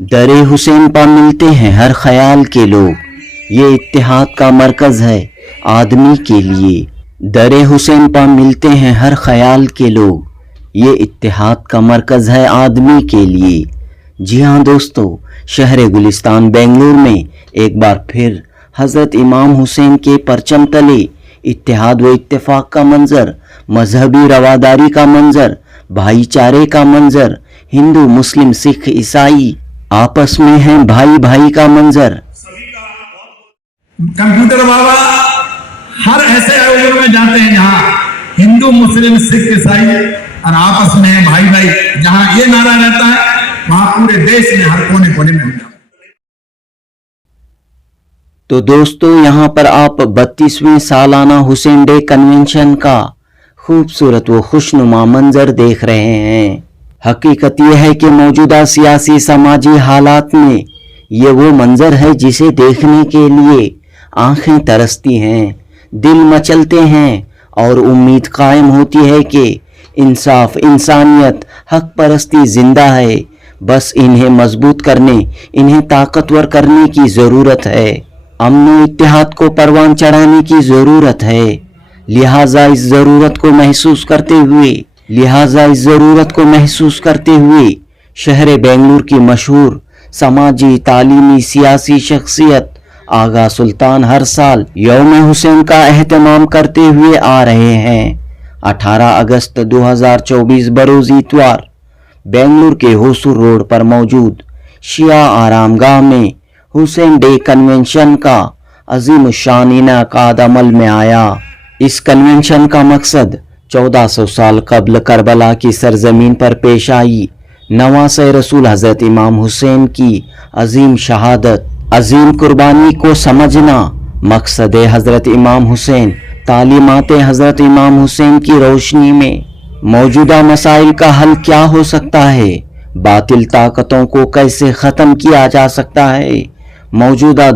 दरे हुसैन पर मिलते हैं हर ख्याल के लोग, ये इत्तेहाद का मरकज़ है आदमी के लिए। दरे हुसैन पर मिलते हैं हर ख्याल के लोग, ये इत्तेहाद का मरकज़ है आदमी के लिए। जी हाँ दोस्तों, शहर गुलिस्तान बेंगलुरु में एक बार फिर हज़रत इमाम हुसैन के परचम तले इत्तेहाद व इत्तेफाक का मंजर, मजहबी रवादारी का मंजर, भाईचारे का मंजर, हिंदू मुस्लिम सिख ईसाई आपस में हैं भाई भाई का मंजर। कंप्यूटर बाबा हर ऐसे आयोजन में जाते हैं जहां हिंदू मुस्लिम सिख ईसाई और आपस में हैं भाई भाई, जहां ये नारा रहता है वहां पूरे देश में हर कोने कोने में होता है। तो दोस्तों, यहाँ पर आप 32वें सालाना हुसैन डे कन्वेंशन का खूबसूरत व खुशनुमा मंजर देख रहे हैं। हकीकत यह है कि मौजूदा सियासी समाजी हालात में ये वो मंजर है जिसे देखने के लिए आंखें तरसती हैं, दिल मचलते हैं और उम्मीद कायम होती है कि इंसाफ, इंसानियत, हक परस्ती जिंदा है। बस इन्हें मजबूत करने, इन्हें ताकतवर करने की ज़रूरत है। अमन इत्तेहाद को परवान चढ़ाने की ज़रूरत है। लिहाजा इस ज़रूरत को महसूस करते हुए शहर बेंगलुरु की मशहूर समाजी, तालीमी, सियासी शख्सियत आगा सुल्तान हर साल यौम हुसैन का एहतमाम करते हुए आ रहे हैं। 18 अगस्त 2024 बरोज़ इतवार बेंगलुरु के होसूर रोड पर मौजूद शिया आरामगाह में हुसैन डे कन्वेंशन का अजीम शान इनेकाद अमल में आया। इस कन्वेंशन का मकसद 1400 साल कबल करबला की सरजमीन पर पेश आई नवासे रसूल हज़रत इमाम हुसैन की अजीम शहादत, अजीम कुर्बानी को समझना। मकसद हज़रत इमाम हुसैन, तालीमात हज़रत इमाम हुसैन की रोशनी में मौजूदा मसाइल का हल क्या हो सकता है, बातिल ताकतों को कैसे ख़त्म किया जा सकता है, मौजूदा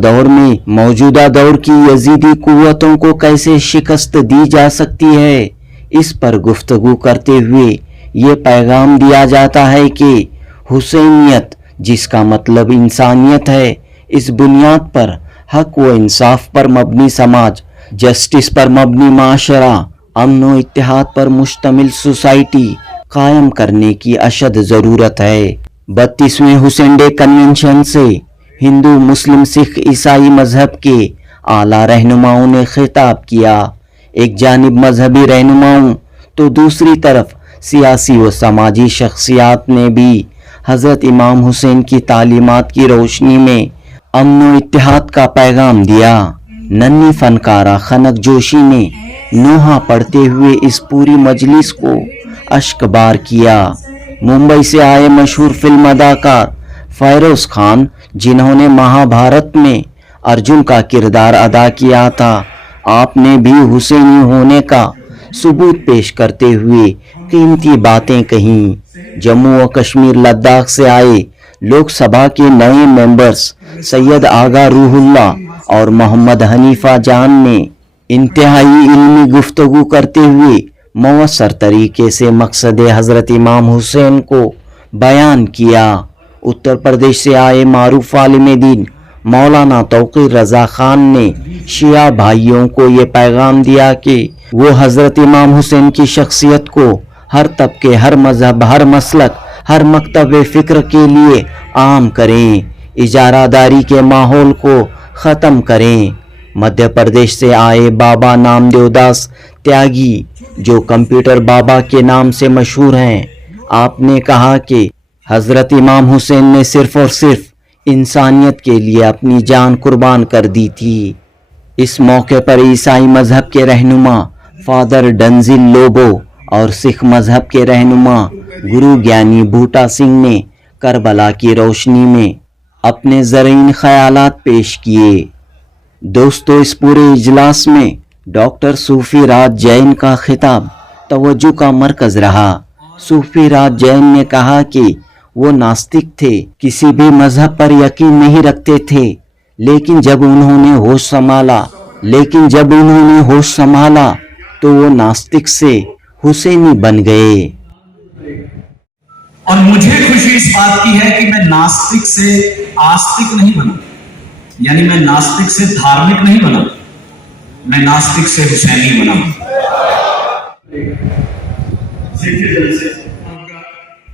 दौर की यजीदी कुव्वतों को कैसे शिकस्त दी जा सकती है, इस पर गुफ्तगू करते हुए ये पैगाम दिया जाता है कि हुसैनियत, जिसका मतलब इंसानियत है, इस बुनियाद पर हक व इंसाफ पर मबनी समाज, जस्टिस पर मबनी माशरा, अमन व इत्तेहाद पर मुश्तमिल सोसाइटी कायम करने की अशद ज़रूरत है। 32वें हुसैन डे कन्वेंशन से हिंदू, मुस्लिम, सिख, ईसाई मजहब के आला रहनुमाओं ने खिताब किया। एक जानिब मजहबी रहनुमाओं तो दूसरी तरफ सियासी व समाजी शख्सियात ने भी हज़रत इमाम हुसैन की तालीमात की रोशनी में अमन व इत्तेहाद का पैगाम दिया। नन्ही फनकारा खनक जोशी ने नोहा पढ़ते हुए इस पूरी मजलिस को अश्कबार किया। मुंबई से आए मशहूर फिल्म अदाकार फ़ैरोज़ खान, जिन्होंने महाभारत में अर्जुन का किरदार अदा किया था, आपने भी हुसैनी होने का सबूत पेश करते हुए कीमती बातें कहीं। जम्मू व कश्मीर, लद्दाख से आए लोकसभा के नए मेंबर्स सैयद आगा रूहुल्ला और मोहम्मद हनीफा जान ने इंतहाई इल्मी गुफ्तगू करते हुए मौसर तरीके से मकसद हज़रत इमाम हुसैन को बयान किया। उत्तर प्रदेश से आए मारूफ आलिम दीन मौलाना तौक़ीर रज़ा खान ने शिया भाइयों को ये पैगाम दिया कि वो हज़रत इमाम हुसैन की शख्सियत को हर तबके, हर मजहब, हर मसलक, हर मकतब फ़िक्र के लिए आम करें, इजारादारी के माहौल को ख़त्म करें। मध्य प्रदेश से आए बाबा नामदेव दास त्यागी, जो कंप्यूटर बाबा के नाम से मशहूर हैं, आपने कहा कि हज़रत इमाम हुसैन ने सिर्फ़ और सिर्फ इंसानियत के लिए अपनी जान कुर्बान कर दी थी। इस मौके पर ईसाई मजहब के रहनुमा फादर डंजिल लोबो और सिख मजहब के रहनुमा गुरु ज्ञानी बूटा सिंह ने करबला की रोशनी में अपने ज़रीन ख़यालात पेश किए। दोस्तों, इस पूरे इजलास में डॉक्टर सूफी राज जैन का खिताब तवज्जो का मरकज़ रहा। सूफी राज जैन ने कहा कि वो नास्तिक थे, किसी भी मजहब पर यकीन नहीं रखते थे, लेकिन जब उन्होंने होश संभाला तो वो नास्तिक से हुसैनी बन गए। और मुझे खुशी इस बात की है कि मैं नास्तिक से आस्तिक नहीं बना, यानी मैं नास्तिक से धार्मिक नहीं बना, मैं नास्तिक से हुसैनी बना।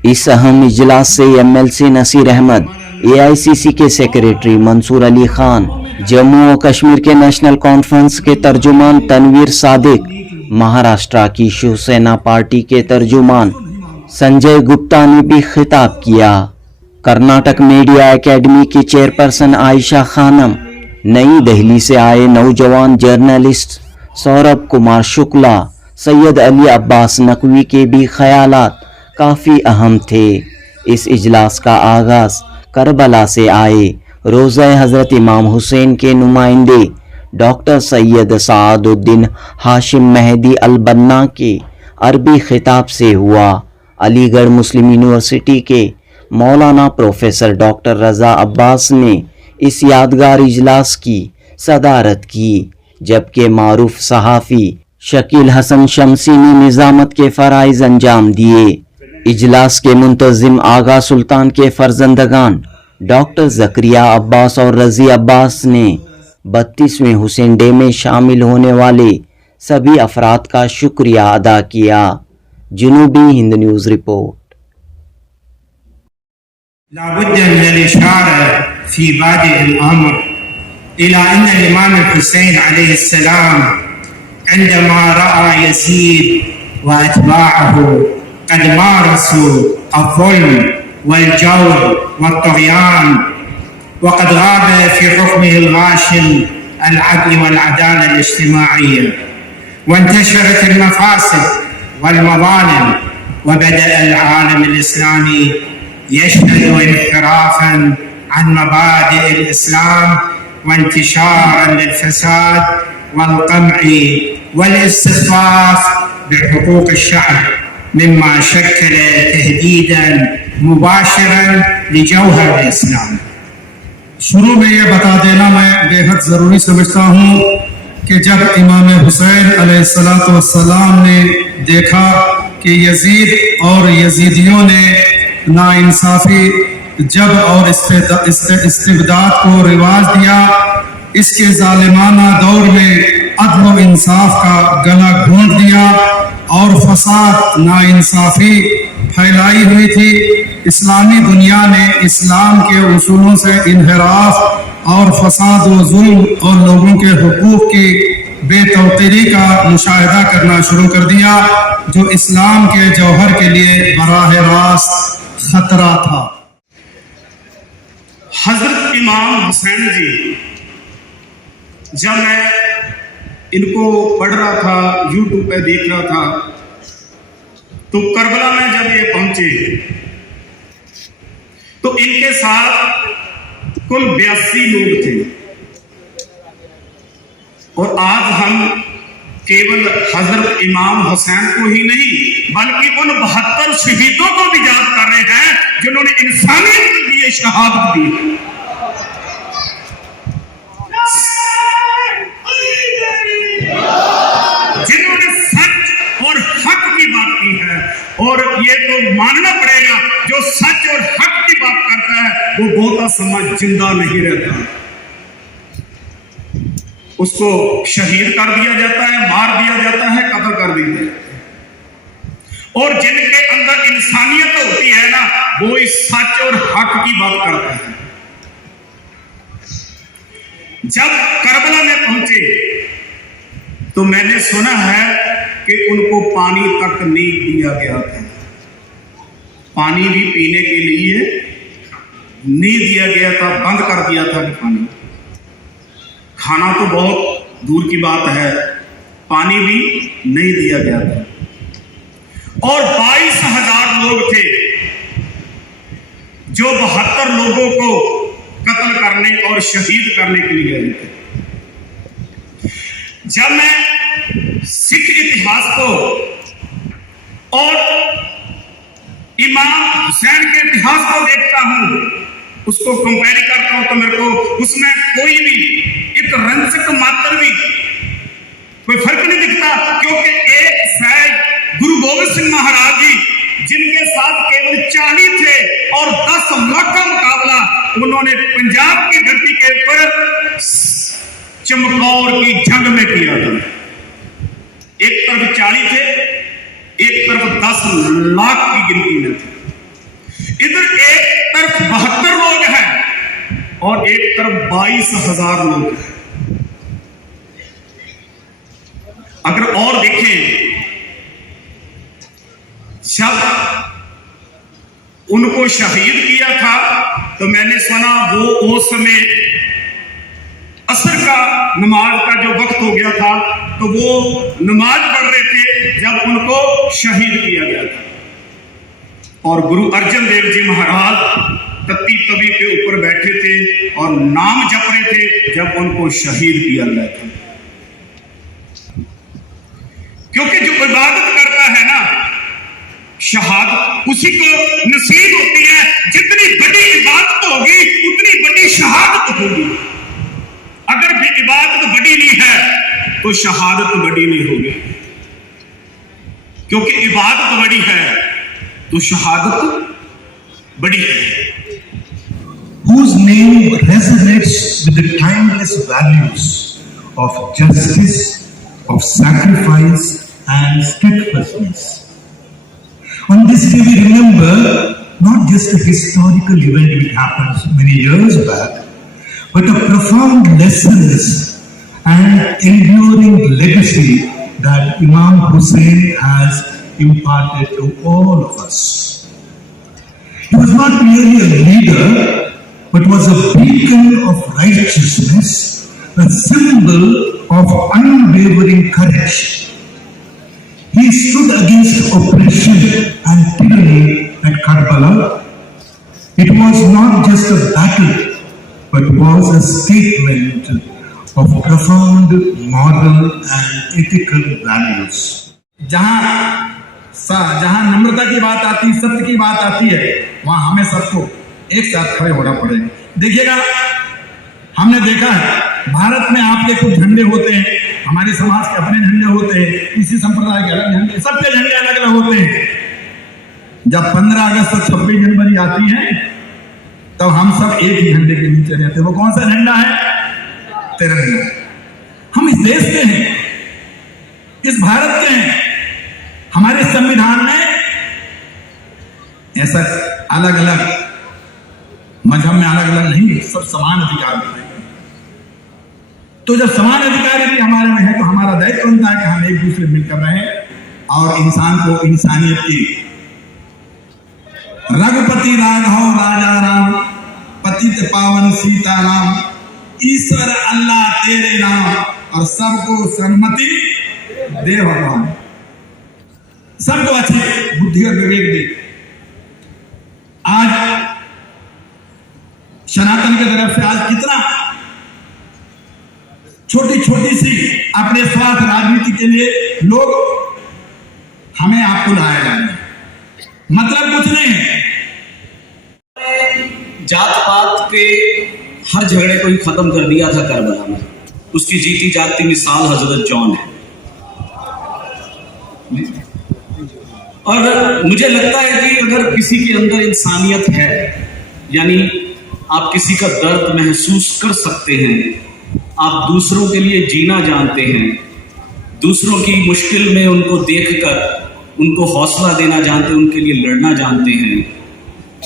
इस अहम इजलास से MLC नसीर अहमद, AICC के सेक्रेटरी मंसूर अली खान, जम्मू और कश्मीर के नेशनल कॉन्फ्रेंस के तर्जुमान तनवीर सादिक, महाराष्ट्र की शिवसेना पार्टी के तर्जुमान संजय गुप्ता ने भी खिताब किया। कर्नाटक मीडिया एकेडमी की चेयरपर्सन आयशा खानम, नई दिल्ली से आए नौजवान जर्नलिस्ट सौरभ कुमार शुक्ला, सैयद अली अब्बास नकवी के भी ख्यालात काफ़ी अहम थे। इस इजलास का आगाज़ करबला से आए रोज़ा हज़रत इमाम हुसैन के नुमाइंदे डॉक्टर सैयद सादुद्दीन हाशिम मेहदी अल-बन्ना के अरबी खिताब से हुआ। अलीगढ़ मुस्लिम यूनिवर्सिटी के मौलाना प्रोफेसर डॉक्टर रज़ा अब्बास ने इस यादगार इजलास की सदारत की, जबकि मारूफ सहाफ़ी शकील हसन शमसी ने निज़ामत के फ़राइज़ अंजाम दिए। इजलास के मुंतज़िम आगा सुल्तान के फ़र्जंदगान डॉक्टर ज़करिया अब्बास और रज़ी अब्बास ने 32वें हुसैन डे में शामिल होने वाले सभी अफराद का शुक्रिया अदा किया। जुनूबी हिंद न्यूज़ रिपोर्ट। लाबुद्द मिनल इशारा फी बादिअल अम्र इला अन्न इमाम हुसैन अलैहिस्सलाम इंदमा रअा यज़ीद व अतबाअहु क़द मारसू अज़्ज़ुल्म वल-जवर वत-तुग़यान व क़द गाब फी हुक्मिहिल गाशिम अल-अदल वल-अदाला अल-इज्तिमाइय्या व इंतशरत अल-मफ़ासिद वल-मज़ालिम व बदअ अल-आलम अल-इस्लामी यशहद इंहिराफन अन मबादिअ अल-इस्लाम व इंतिशारन लिल-फ़साद वल-क़मअ वल-इस्तिख़फ़ाफ़ बिहुक़ूक़ अश-शअब मिम्मा शक्कल तहदीदन मुबाशिरन लिजौहर अल-इस्लाम। शुरू में ये बता देना मैं बेहद ज़रूरी समझता हूँ कि जब इमाम हुसैन अलैहिस्सलातु वस्सलाम ने देखा कि यजीद और यजीदियों ने नाइंसाफ़ी जब और इस्तिबदाद को रिवाज दिया, इसके जालिमाना दौर में अदल व इंसाफ का गला घोंट दिया और फसाद नाइंसाफ़ी फैलाई हुई थी। इस्लामी दुनिया ने इस्लाम के उसूलों से इनहराफ और फसाद व जुल्म और लोगों के हुकूक की बेतौकीरी का मुशाहिदा करना शुरू कर दिया, जो इस्लाम के जौहर के लिए बराह रास्त खतरा था। हजरत इमाम हुसैन जी, जब मैं इनको पढ़ रहा था, यूट्यूब पे देख रहा था, तो करबला में जब ये पहुंचे तो इनके साथ कुल 82 लोग थे। और आज हम केवल हजरत इमाम हुसैन को ही नहीं बल्कि उन 72 शहीदों को भी याद कर रहे हैं जिन्होंने इंसानियत के लिए शहादत दी। जिन्होंने सच और हक की बात की है, और ये तो मानना पड़ेगा जो सच और हक की बात करता है वो बहुता समय जिंदा नहीं रहता, उसको शहीद कर दिया जाता है, मार दिया जाता है, कत्ल कर दिया जाता है। और जिनके अंदर इंसानियत होती है ना, वो इस सच और हक की बात करता है। जब करबला में पहुंचे तो मैंने सुना है कि उनको पानी तक नहीं दिया गया था, पानी भी पीने के लिए नहीं दिया गया था, बंद कर दिया था पानी। खाना तो बहुत दूर की बात है, पानी भी नहीं दिया गया था। और 22,000 लोग थे जो 72 लोगों को कत्ल करने और शहीद करने के लिए आए थे। जब मैं सिख इतिहास को और इमाम हुसैन के इतिहास को देखता हूं, उसको कंपेयर करता हूं, तो मेरे को उसमें कोई भी एक रंजक मात्र भी कोई फर्क नहीं दिखता, क्योंकि एक शायद गुरु गोविंद सिंह महाराज जी जिनके साथ केवल 40 थे और 10 लाख का मुकाबला उन्होंने पंजाब की धरती के ऊपर चमकौर की जंग में किया था। एक तरफ 40 थे, एक तरफ 10 लाख की गिनती में थे। इधर एक तरफ 72 लोग हैं और एक तरफ 22,000 लोग हैं। अगर और देखें, जब उनको शहीद किया था तो मैंने सुना वो उस समय असर का नमाज का जो वक्त हो गया था तो वो नमाज पढ़ रहे थे जब उनको शहीद किया गया था। और गुरु अर्जन देव जी महाराज तत्ती तवी के ऊपर बैठे थे और नाम जप रहे थे जब उनको शहीद किया गया था। क्योंकि जो इबादत करता है ना, शहादत उसी को नसीब होती है। जितनी बड़ी इबादत होगी उतनी बड़ी शहादत होगी। अगर भी इबादत बड़ी नहीं है तो शहादत बड़ी नहीं होगी, क्योंकि इबादत बड़ी है तो शहादत बड़ी है। Whose name resonates with the timeless values of justice, of sacrifice and steadfastness. On this day we remember not just a historical event which happened many years back, but a profound lessons and enduring legacy that Imam Hussain has imparted to all of us. He was not merely a leader, but was a beacon of righteousness, a symbol of unwavering courage. He stood against oppression and tyranny at Karbala. It was not just a battle, but was a statement of profound moral and ethical values. जहां नम्रता की बात आती, सत्य की बात आती है, वहां हमें सबको एक साथ खड़े होना पड़ेगा। देखिएगा, हमने देखा है भारत में आपके कुछ झंडे होते हैं, हमारे समाज के अपने झंडे होते हैं, इसी संप्रदाय के अलग झंडे, सबके झंडे अलग अलग होते हैं। जब 15 अगस्त और 26 जनवरी आती है तब हम सब एक ही झंडे के नीचे रहते हैं। वो कौन सा झंडा है? तिरंगा। हम इस देश के हैं, इस भारत के हैं। हमारे संविधान में ऐसा अलग अलग मजहब में अलग अलग नहीं, सब समान अधिकार होते हैं। तो जब समान अधिकार भी हमारे में है तो हमारा दायित्व बनता है कि हम एक दूसरे मिलकर रहें और इंसान को इंसानियत की रघुपति राघव राजा राम पतित पावन सीताराम ईश्वर अल्लाह तेरे नाम और सबको सन्मति दे भगवान, सबको अच्छी बुद्धि और विवेक दे। आज सनातन की तरफ से आज कितना छोटी छोटी सी अपने स्वार्थ राजनीति के लिए लोग हमें आपको लाया जा रहे हैं, मतलब कुछ नहीं है। जात पात के हर झगड़े को ही खत्म कर दिया था करबला में। उसकी जीती जाती मिसाल हजरत जॉन है। और मुझे लगता है कि अगर किसी के अंदर इंसानियत है, यानी आप किसी का दर्द महसूस कर सकते हैं, आप दूसरों के लिए जीना जानते हैं, दूसरों की मुश्किल में उनको देखकर उनको हौसला देना जानते हैं, उनके लिए लड़ना जानते हैं,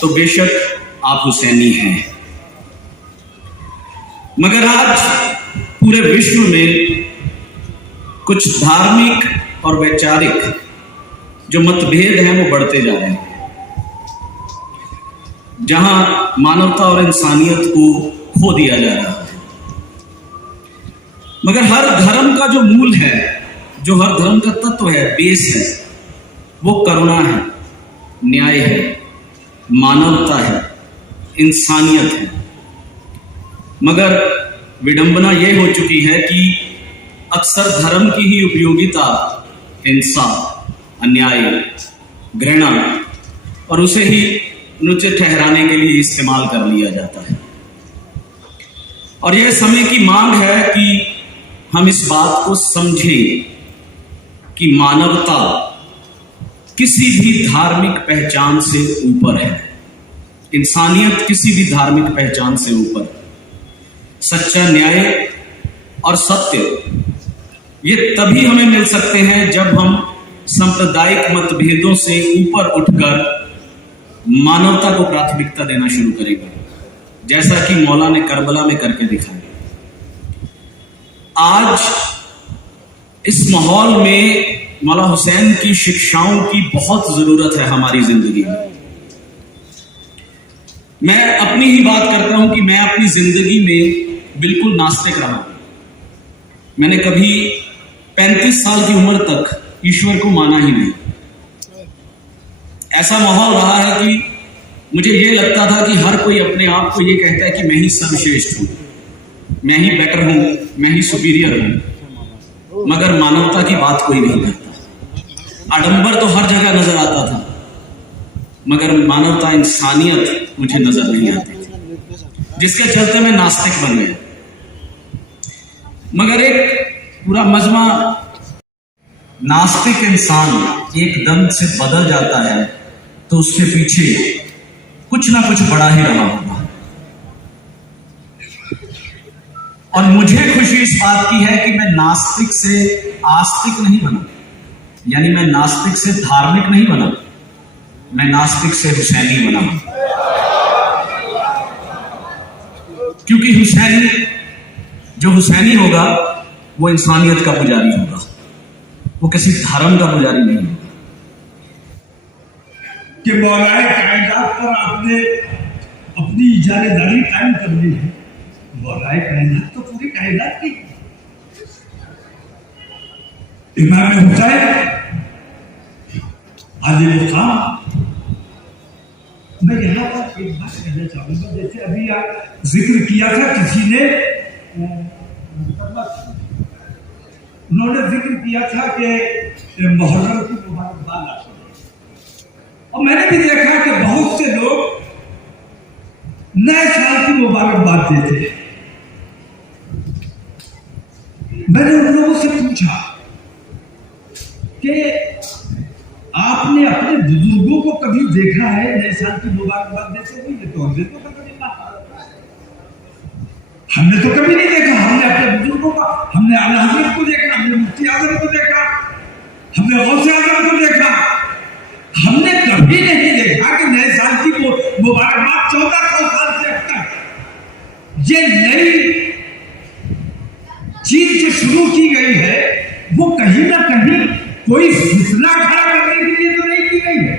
तो बेशक आप हुसैनी हैं। मगर आज पूरे विश्व में कुछ धार्मिक और वैचारिक जो मतभेद हैं वो बढ़ते जा रहे हैं, जहां मानवता और इंसानियत को खो दिया जा रहा है। मगर हर धर्म का जो मूल है, जो हर धर्म का तत्व है, बेस है, वो करुणा है, न्याय है, मानवता है, इंसानियत है। मगर विडंबना यह हो चुकी है कि अक्सर धर्म की ही उपयोगिता हिंसा, अन्याय, घृणा और उसे ही नुचे ठहराने के लिए इस्तेमाल कर लिया जाता है। और यह समय की मांग है कि हम इस बात को समझें कि मानवता किसी भी धार्मिक पहचान से ऊपर है। इंसानियत किसी भी धार्मिक पहचान से ऊपर। सच्चा न्याय और सत्य ये तभी हमें मिल सकते हैं जब हम सांप्रदायिक मतभेदों से ऊपर उठकर मानवता को प्राथमिकता देना शुरू करेंगे, जैसा कि मौला ने करबला में करके दिखाया। आज इस माहौल में मौला हुसैन की शिक्षाओं की बहुत जरूरत है हमारी जिंदगी में। मैं अपनी ही बात करता हूं कि मैं अपनी जिंदगी में बिल्कुल नास्तिक रहा हूं। मैंने कभी 35 साल की उम्र तक ईश्वर को माना ही नहीं। ऐसा माहौल रहा है कि मुझे यह लगता था कि हर कोई अपने आप को यह कहता है कि मैं ही सर्वश्रेष्ठ हूं, मैं ही बेटर हूं, मैं ही सुपीरियर हूं, मगर मानवता की बात कोई नहीं करता। आडंबर तो हर जगह नजर आता था, मगर मानवता, इंसानियत मुझे नजर नहीं आती थी, जिसके चलते मैं नास्तिक बन गया। मगर एक पूरा मजमा नास्तिक इंसान एकदम से बदल जाता है तो उसके पीछे कुछ ना कुछ बड़ा ही रहा होगा। और मुझे खुशी इस बात की है कि मैं नास्तिक से आस्तिक नहीं बना, यानी मैं नास्तिक से धार्मिक नहीं बना, मैं नास्तिक से हुसैनी बना। क्योंकि जो हुसैनी होगा वो इंसानियत का पुजारी होगा, वो किसी धर्म का पुजारी नहीं होगा। कि मौलाए कायनात पर आपने अपनी इजारेदारी कायम कर ली है। मौलाए कायनात तो पूरी कायनात की। इमाम हुसैन आदिल मुकाम। मैं यहाँ पर एक बात कहना चाहूंगा, जैसे अभी आप जिक्र किया था किसी ने, उन्होंने जिक्र किया था कि मुहर्रम की मुबारकबाद आपको, और मैंने भी देखा कि बहुत से लोग नए साल की मुबारकबाद देते हैं। मैंने उन लोगों से पूछा कि आपने अपने बुजुर्गों को कभी देखा है नए साल की मुबारकबाद देते हुए? तो हमने तो कभी नहीं देखा, हमने तो कभी नहीं देखा। हमने अपने बुजुर्गों को, हमने आला हज़रत को देखा, हमने मुफ्ती आज़म को देखा, हमने गौसे आज़म को देखा। हमने कभी नहीं देखा कि नए साल की मुबारकबाद 1400 साल से अब तक ये नई चीज जो शुरू की गई है वो कहीं ना कहीं कोई फितना खड़ा करने के लिए तो नहीं की गई है।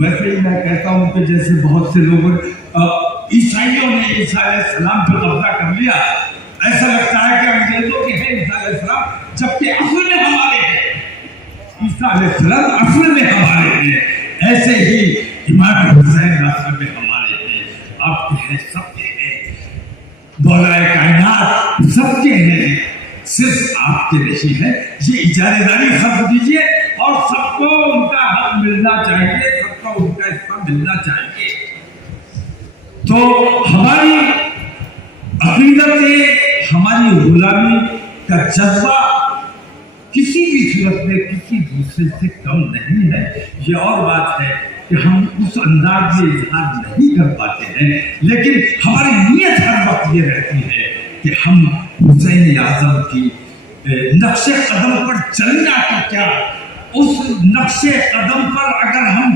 वैसे ही मैं कहता हूं कि जैसे बहुत से लोगों ईसाइयों ने ईसा अलैहिस्सलाम पर कब्जा कर लिया, ऐसा लगता है कि अंग्रेजों के हैं ईसा अलैहिस्सलाम, जबकि असल में हमारे हैं। ईसा अलैहिस्सलाम असल में हमारे हैं, ऐसे ही इमाम हुसैन असल में हमारे हैं। आपके हैं, सबके हैं, मौलाए कायनात सबके हैं, सिर्फ आपके नहीं है। ये इजारेदारी खत्म दीजिए और सबको उनका हक मिलना चाहिए, सबको उनका हिस्सा मिलना चाहिए। तो हमारी अकीदत से हमारी गुलामी का जज्बा किसी भी सूरत में किसी दूसरे से कम नहीं है। ये और बात है कि हम उस अंदाज में इजहार नहीं कर पाते हैं, लेकिन हमारी नीयत हर वक्त ये रहती है कि हम हुसैन आज़म की नक्शे कदम पर चलना तो क्या, उस नक्शे कदम पर अगर हम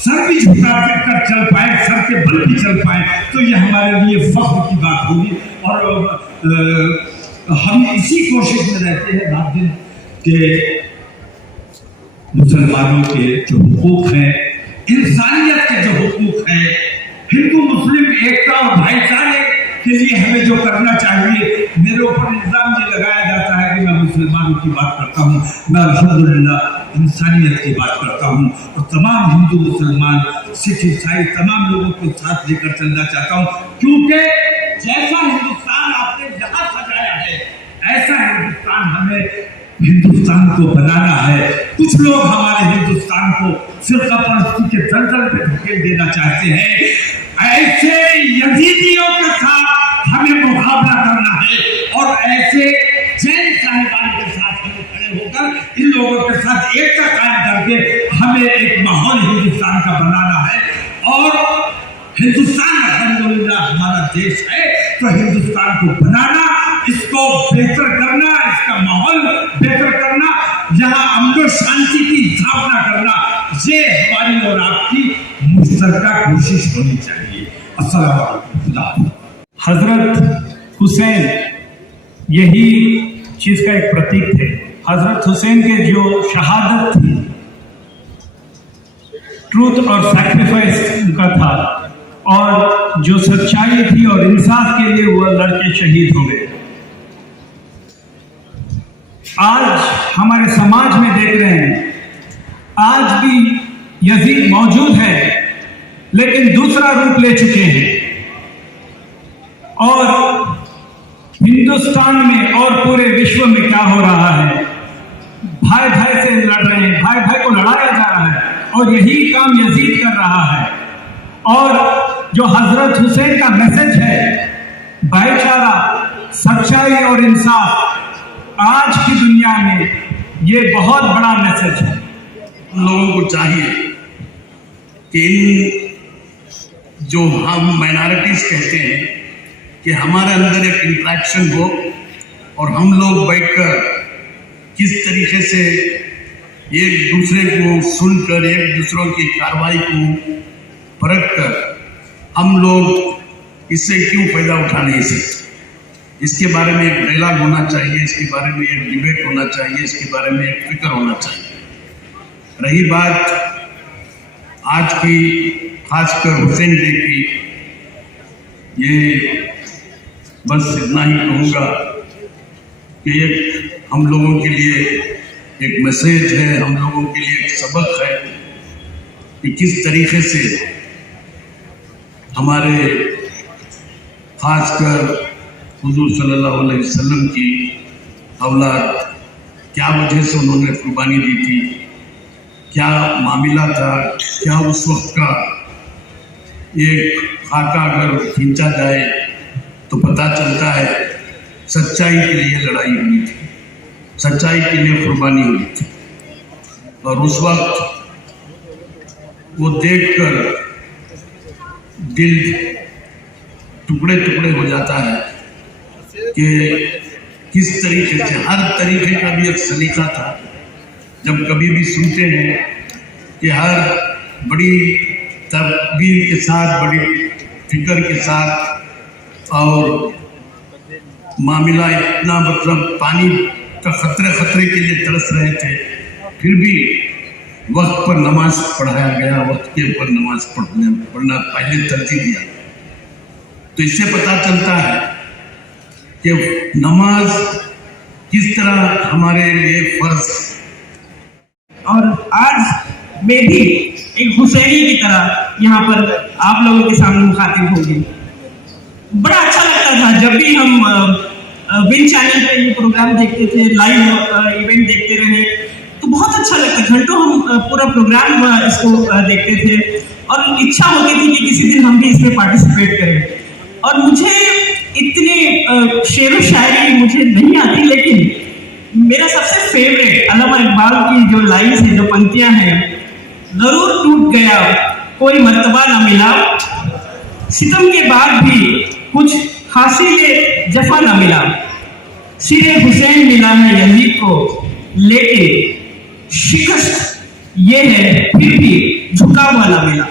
सर भी झुका कर चल पाए, सर के बल भी चल पाए, तो ये हमारे लिए फख्र की बात होगी। और हम इसी कोशिश में रहते हैं रात दिन के मुसलमानों के जो हुकूक हैं, इंसानियत के जो हुकूक हैं, हिंदू मुस्लिम एकता और भाईचारे के लिए हमें जो करना चाहिए, मेरे ऊपर इल्जाम ये लगाया जाता है कि मैं मुसलमानों की बात करता हूँ। मैं अल्हम्दुलिल्लाह इंसानियत की बात करता हूँ और तमाम हिंदू मुसलमान सिख ईसाई तमाम लोगों को साथ लेकर चलना चाहता हूँ, क्योंकि जैसा हिंदुस्तान आपने जहाँ सजाया है ऐसा हिंदुस्तान हमें हिंदुस्तान को बनाना है। कुछ लोग हमारे हिंदुस्तान को फिरका परस्ती के दलदल पे धकेल देना चाहते हैं। ऐसे यजीदियों के साथ हमें मुकाबला करना है और ऐसे जैन साहिबान के साथ हमें खड़े होकर इन लोगों के साथ एकता कायम करके हमें एक माहौल हिंदुस्तान का बनाना है। और हिंदुस्तान अल्हम्दुलिल्लाह हमारा देश है, तो हिंदुस्तान को बनाना, इसको बेहतर करना, इसका माहौल बेहतर करना, यहाँ अमन शांति की स्थापना करना, ये हमारी और आपकी मुश्तरका कोशिश होनी चाहिए। अस्सलाम वालेकुम। हजरत हुसैन यही चीज का एक प्रतीक थे। हजरत हुसैन के जो शहादत थी, ट्रूथ और सैक्रिफाइस उनका था, और जो सच्चाई थी और इंसाफ के लिए वो लड़के शहीद हो गए। आज हमारे समाज में देख रहे हैं, आज भी यजीद मौजूद है, लेकिन दूसरा रूप ले चुके हैं। और हिंदुस्तान में और पूरे विश्व में क्या हो रहा है, भाई भाई से लड़ रहे हैं, भाई भाई को लड़ाया जा रहा है, और यही काम यजीद कर रहा है। और जो हजरत हुसैन का मैसेज है, भाईचारा, सच्चाई और इंसाफ, आज की दुनिया में ये बहुत बड़ा मैसेज है। हम लोगों को चाहिए कि इन जो हम माइनॉरिटीज कहते हैं कि हमारे अंदर एक इंटरेक्शन हो, और हम लोग बैठकर किस तरीके से एक दूसरे को सुनकर, एक दूसरों की कार्रवाई को परख कर हम लोग इससे क्यों फायदा उठा नहीं सकते, इसके बारे में एक डायलॉग होना चाहिए, इसके बारे में एक डिबेट होना चाहिए, इसके बारे में एक फिक्र होना चाहिए। रही बात आज की खासकर हुसैन डे की, ये बस इतना ही कहूँगा कि एक हम लोगों के लिए एक मैसेज है, हम लोगों के लिए एक सबक है कि किस तरीके से हमारे खासकर हुजूर सल्लल्लाहु अलैहि वसल्लम की औलाद क्या वजह से उन्होंने कुर्बानी दी थी, क्या मामला था, क्या उस वक्त का एक खाका अगर खींचा जाए तो पता चलता है सच्चाई के लिए लड़ाई हुई थी, सच्चाई के लिए कुर्बानी हुई थी। और उस वक्त वो देखकर दिल टुकड़े टुकड़े हो जाता है कि किस तरीके से, हर तरीके का भी एक सलीका था। जब कभी भी सुनते हैं कि हर बड़ी तदबीर के साथ, बड़ी फिक्र के साथ, और मामला इतना मतलब पानी का खतरे के लिए तरस रहे थे, फिर भी वक्त पर नमाज पढ़ाया गया, वक्त के ऊपर नमाज पढ़ना पहले तरजीह दिया। तो इससे पता चलता है कि नमाज किस तरह हमारे लिए फर्ज। और आज मैं भी एक हुसैनी की तरह यहाँ पर आप लोगों के सामने मुखातिब होगी। बड़ा अच्छा लगता था जब भी हम विन चैनल पे ये प्रोग्राम देखते थे, लाइव इवेंट देखते रहे तो बहुत अच्छा लगता। घंटों हम पूरा प्रोग्राम इसको देखते थे और इच्छा होती थी कि किसी दिन हम भी इसमें पार्टिसिपेट करें। और मुझे इतनी शेर व शायरी मुझे नहीं आती, लेकिन मेरा सबसे फेवरेट अल्लामा इकबाल की जो लाइन्स हैं, जो पंक्तियां हैं, जरूर टूट गया कोई मर्तबा ना मिला, सितम के बाद भी कुछ हासिले जफा ना मिला, सिरे हुसैन मिला है यजीद को, लेकिन शिकस्त ये है फिर भी झुका हुआ ना मिला,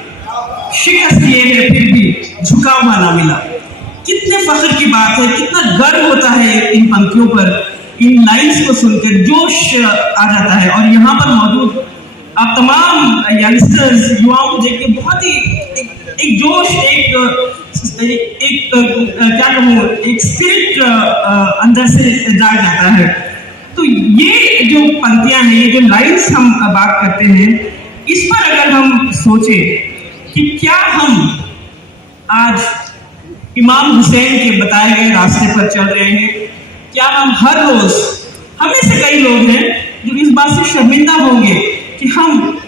शिकस्त ये है फिर भी झुका हुआ ना मिला। कितने फख्र की बात है, कितना गर्व होता है इन पंक्तियों पर, इन लाइन्स को सुनकर जोश आ जाता है। और यहाँ पर मौजूद आप तमाम यंगस्टर्स, युवाओं को देख के बहुत ही एक जोश, एक क्या कहूँ, एक स्पिरिट अंदर से जाग जाता है। तो ये जो पंक्तियां हैं, ये जो लाइन्स हम बात करते हैं, इस पर अगर हम सोचें कि क्या हम आज इमाम हुसैन के बताए गए रास्ते पर चल रहे हैं, क्या हम हर रोज, हमें से कई लोग हैं जो इस बात से शर्मिंदा होंगे कि हम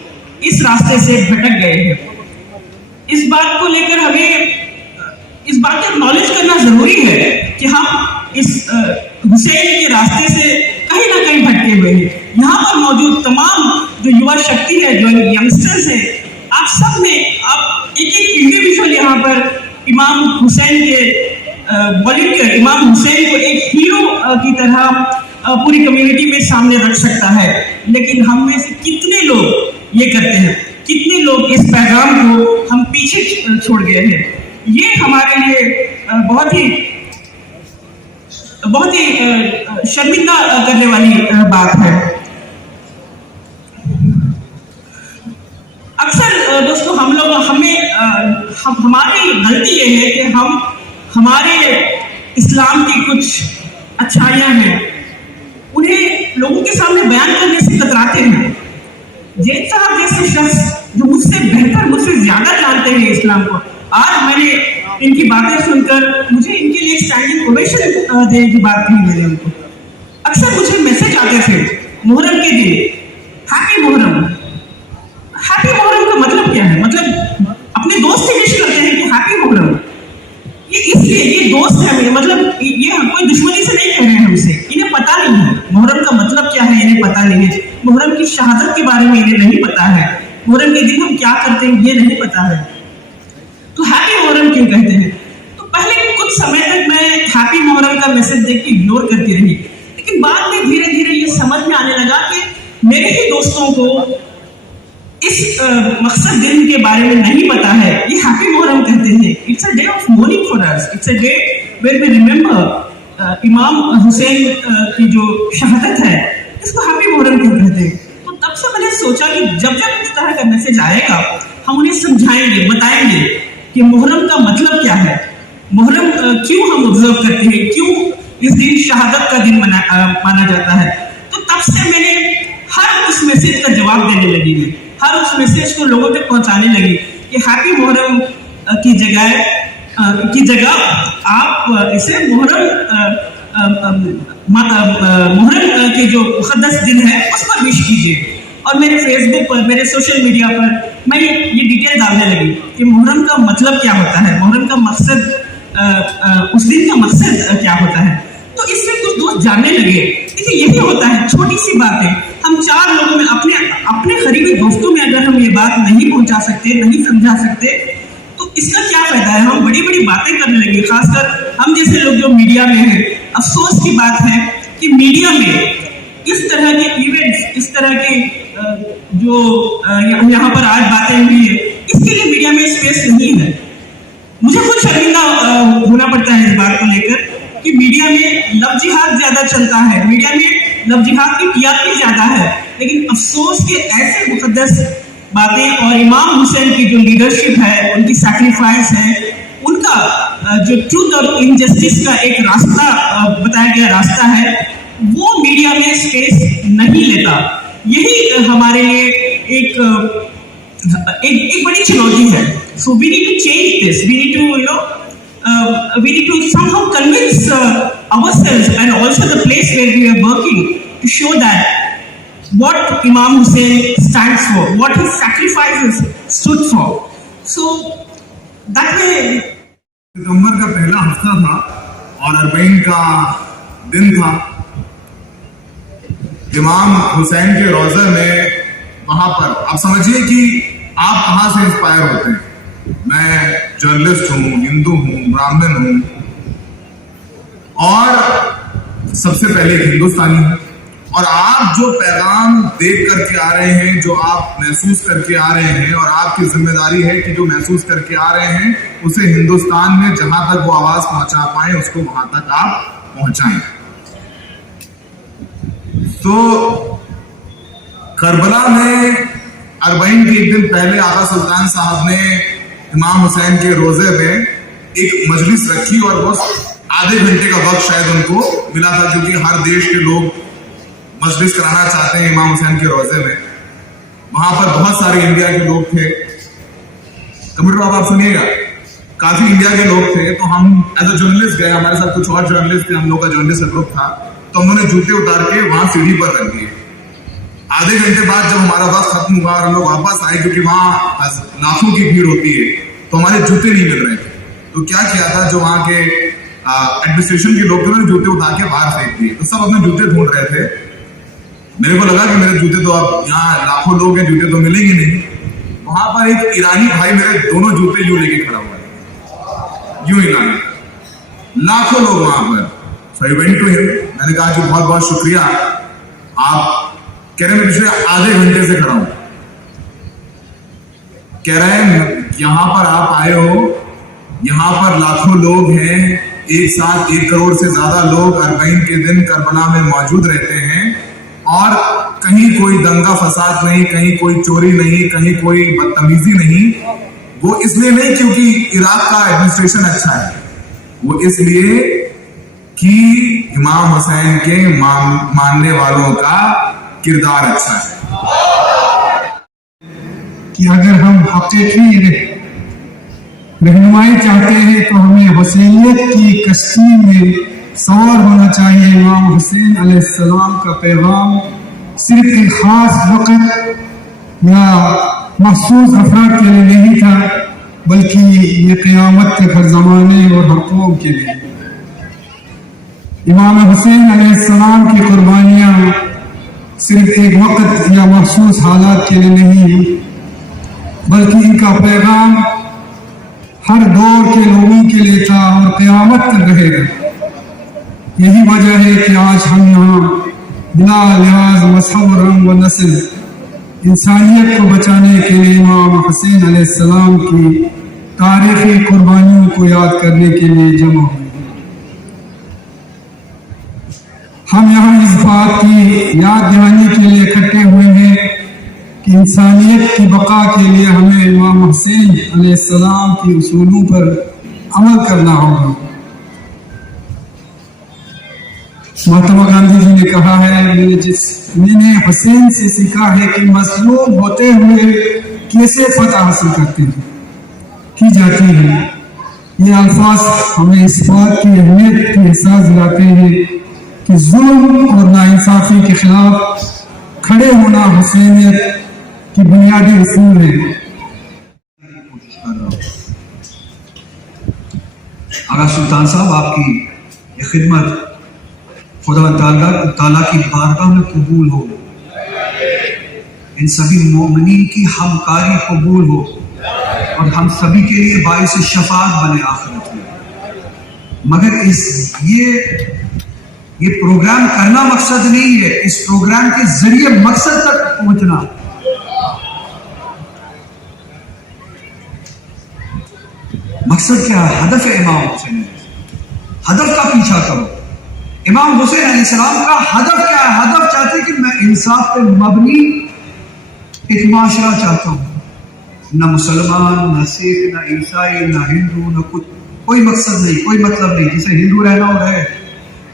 इस रास्ते से भटक गए हैं। इस बात को लेकर हमें इस बात का नॉलेज करना जरूरी है कि हम इस हुसैन के रास्ते से कहीं ना कहीं भटके हुए हैं। यहाँ पर मौजूद तमाम जो युवा शक्ति है, जो यंगस्टर्स है, आप सब ने आप एक एक इंडिविजुअल यहाँ पर इमाम हुसैन के वॉलंटियर इमाम हुसैन को एक हीरो की तरह पूरी कम्युनिटी में सामने रख सकता है। लेकिन हम में से कितने लोग ये करते हैं, कितने लोग इस पैगाम को हम पीछे छोड़ गए हैं। ये हमारे लिए बहुत ही शर्मिंदा करने वाली बात है। अक्सर दोस्तों हमारी गलती ये है कि हम हमारे इस्लाम की कुछ अच्छाइयाँ हैं उन्हें लोगों के सामने बयान करने से कतराते हैं। जैद साहब जैसे शख्स जो मुझसे बेहतर, मुझसे ज्यादा जानते हैं इस्लाम को, आज मैंने इनकी बातें सुनकर मुझे इनके लिए स्टैंडिंग ओवेशन देने की बात कही मैंने उनको। अक्सर मुझे मैसेज आते थे मुहर्रम के दिन, हैप्पी मुहर्रम। हैप्पी मुहर्रम का मतलब क्या है? मतलब अपने दोस्त से विश करते हैं कि हैप्पी मुहर्रम। ये इसलिए ये दोस्त है मेरे, मतलब ये हम कोई दुश्मनी से नहीं कह रहे हैं हमसे, इन्हें पता नहीं है मुहर्रम का मतलब क्या है, इन्हें पता नहीं है मुहर्रम की शहादत के बारे में, इन्हें नहीं पता है मुहर्रम के दिन हम क्या करते हैं, ये नहीं पता है। तो हैप्पी मुहर्रम क्यों कहते हैं? तो पहले कुछ समय तक मैं हैप्पी मुहर्रम का मैसेज देख के इग्नोर करती रही, लेकिन बाद में धीरे धीरे ये समझ में आने लगा कि मेरे ही दोस्तों को इस मकसद दिन के बारे में नहीं पता है। ये हैप्पी मुहर्रम कहते हैं। It's a day of mourning for us, it's a day where we remember Imam Hussain की जो शहादत है, इसको हैप्पी मुहर्रम क्यों कहते हैं। तो तब से मैंने सोचा कि जब जब इस तरह का मैसेज आएगा हम उन्हें समझाएंगे, बताएंगे कि मुहर्रम का मतलब क्या है, मुहर्रम क्यों हम ऑब्जर्व करते हैं, क्यों इस दिन शहादत का दिन माना जाता है। तो तब से मैंने हर उस मैसेज का जवाब देने लगी, मैं हर उस मैसेज को लोगों तक पहुंचाने लगी कि हैप्पी मुहर्रम की जगह आप इसे मुहर्रम के जो मुक़द्दस दिन है उस पर विश कीजिए। और मेरे फेसबुक पर, मेरे सोशल मीडिया पर मैं ये डिटेल डालने लगी कि मुहर्रम का मतलब क्या होता है, मुहर्रम का मकसद, उस दिन का मकसद क्या होता है। तो इससे कुछ दोस्त जानने लगे। देखिए यही होता है, छोटी सी बातें हम चार लोगों में, अपने करीबी दोस्तों में अगर हम ये बात नहीं पहुंचा सकते, नहीं समझा सकते, तो इसका क्या फायदा है। हम बड़ी बड़ी बातें करने लगे, खासकर हम जैसे लोग जो मीडिया में हैं। अफसोस की बात है कि मीडिया में इस तरह के इवेंट्स, इस तरह के जो यहाँ पर आज बातें हुई है, इसके लिए मीडिया में स्पेस नहीं है। मुझे खुद शर्मिंदा होना पड़ता है इस बात को लेकर कि मीडिया में लव जिहाद ज्यादा चलता है, मीडिया में लव जिहाद की टीआरपी ज्यादा है, लेकिन अफसोस के ऐसे मुकद्दस बातें और इमाम हुसैन की जो लीडरशिप है, उनकी सैक्रिफाइस है, उनका जो ट्रूथ और इनजस्टिस का एक रास्ता बताया गया रास्ता है, वो मीडिया में स्पेस नहीं लेता। यही हमारे लिए एक बड़ी चुनौती है। So we need to change this, we need to we need to somehow convince ourselves and also the place where we are working to show that what Imam Hussein stands for, what his sacrifices stood for. So that way सितंबर का पहला हफ्ता था और अरबईन का दिन था। इमाम हुसैन के रोज़े में वहां पर आप समझिए कि आप कहां से इंस्पायर होते हैं। मैं जर्नलिस्ट हूं, हिंदू हूं, ब्राह्मण हूं और सबसे पहले हिंदुस्तानी हूं। और आप जो पैगाम देख करके आ रहे हैं, जो आप महसूस करके आ रहे हैं, और आपकी जिम्मेदारी है कि जो महसूस करके आ रहे हैं उसे हिंदुस्तान में जहां तक वो आवाज पहुंचा पाए उसको वहां तक आप पहुंचाएं। तो करबला में अरबईन के एक दिन पहले आगा सुल्तान साहब ने इमाम हुसैन के रोजे में एक मजलिस रखी और वो आधे घंटे का वक्त शायद उनको मिला था, क्योंकि हर देश के लोग मजलिस कराना चाहते हैं इमाम हुसैन के रोजे में। वहां पर बहुत सारे इंडिया के लोग थे। कंप्यूटर आप सुनिएगा, काफी इंडिया के लोग थे। तो हम एज अ जर्नलिस्ट गए, हमारे साथ कुछ और जर्नलिस्ट थे, हम लोग का जर्नलिस्ट ग्रुप था। तो उन्होंने जूते उतार के वहां सीढ़ी पर रख दिए। आधे घंटे बाद जब हमारा वक्त खत्म हुआ और हम लोग वापस आए, क्योंकि वहां लाखों की भीड़ होती है, तो हमारे जूते नहीं मिल रहे थे। तो क्या किया था, जो वहां के एडमिनिस्ट्रेशन के लोग थे उन्होंने जूते उठा के बाहर फेंक दिए। तो सब अपने जूते ढूंढ रहे थे। मेरे को लगा कि मेरे जूते तो अब यहाँ लाखों लोग हैं, जूते तो मिलेंगे नहीं। वहां पर एक ईरानी भाई मेरे दोनों जूते यूं लेके खड़ा हुआ है, यूं ही लाना, लाखों लोग वहां पर। सो आई वेंट टू हिम, मैंने कहा जी बहुत बहुत शुक्रिया, आप कह रहे हैं मैं पिछले आधे घंटे से खड़ा हूं, कह रहे हैं यहां पर आप आए हो, यहां पर लाखों लोग हैं, एक साथ 1 करोड़ से ज्यादा लोग अरबईन के दिन करबला में मौजूद रहते हैं और कहीं कोई दंगा फसाद नहीं, कहीं कोई चोरी नहीं, कहीं कोई बदतमीजी नहीं। वो इसलिए नहीं क्योंकि इराक का एडमिनिस्ट्रेशन अच्छा है, वो इसलिए कि इमाम हुसैन के मानने वालों का किरदार अच्छा है। कि अगर हम हकीकी रहनुमाई चाहते हैं तो हमें हुसैनियत की कश्ती में सवार होना चाहिए। इमाम हुसैन अलैहिस्सलाम का पैगाम सिर्फ एक खास वक्त या मखसूस अफराद के लिए नहीं था, बल्कि ये क़यामत तक हर ज़माने और हर कौम के लिए। इमाम हुसैन अलैहिस्सलाम की कुर्बानियाँ सिर्फ एक वक्त या मखसूस हालात के लिए नहीं, बल्कि इनका पैगाम हर दौर के लोगों के लिए था और क़यामत तक रहेगा। यही वजह है कि आज हम यहाँ बिला लिहाज मजहब, रंग व नस्ल इंसानियत को बचाने के लिए इमाम हुसैन अलैहिस्सलाम की तारीखी कुर्बानियों को याद करने के लिए जमा हुए। हम यहाँ इस बात की याद दिलाने के लिए इकट्ठे हुए हैं कि इंसानियत की बका के लिए हमें इमाम हुसैन अलैहिस्सलाम के उसूलों पर अमल करना होगा। महात्मा गांधी जी ने कहा है, मैंने हुसैन से सीखा है कि मजलूम होते हुए कैसे फतह हासिल करते हैं की जाती है। ये अल्फाज हमें इस बात की अहमियत की एहसास दिलाते हैं कि जुल्म और नाइंसाफी के खिलाफ खड़े होना हुसैनियत की बुनियादी उसूल है। आगा सुल्तान साहब, आपकी ये खिदमत खुदा ताला की बारगाह में कबूल हो, इन सभी मोमिनीन की हमकारी कबूल हो और हम सभी के लिए बाइस शफाअत बने आखिरत में। मगर ये प्रोग्राम करना मकसद नहीं है, इस प्रोग्राम के जरिए मकसद तक पहुंचना। मकसद क्या है? हदफ है इमाम हुसैन, हदफ का पीछा करो। इमाम हुसैन अलैहिस्सलाम का हदफ क्या है? हदफ चाहते कि मैं इंसाफ पे मबनी एक माशरा चाहता हूं। न मुसलमान, न सिख, न ईसाई, न हिंदू, न कुछ, कोई मकसद नहीं, कोई मतलब नहीं। जिसे हिंदू रहना हो रहे,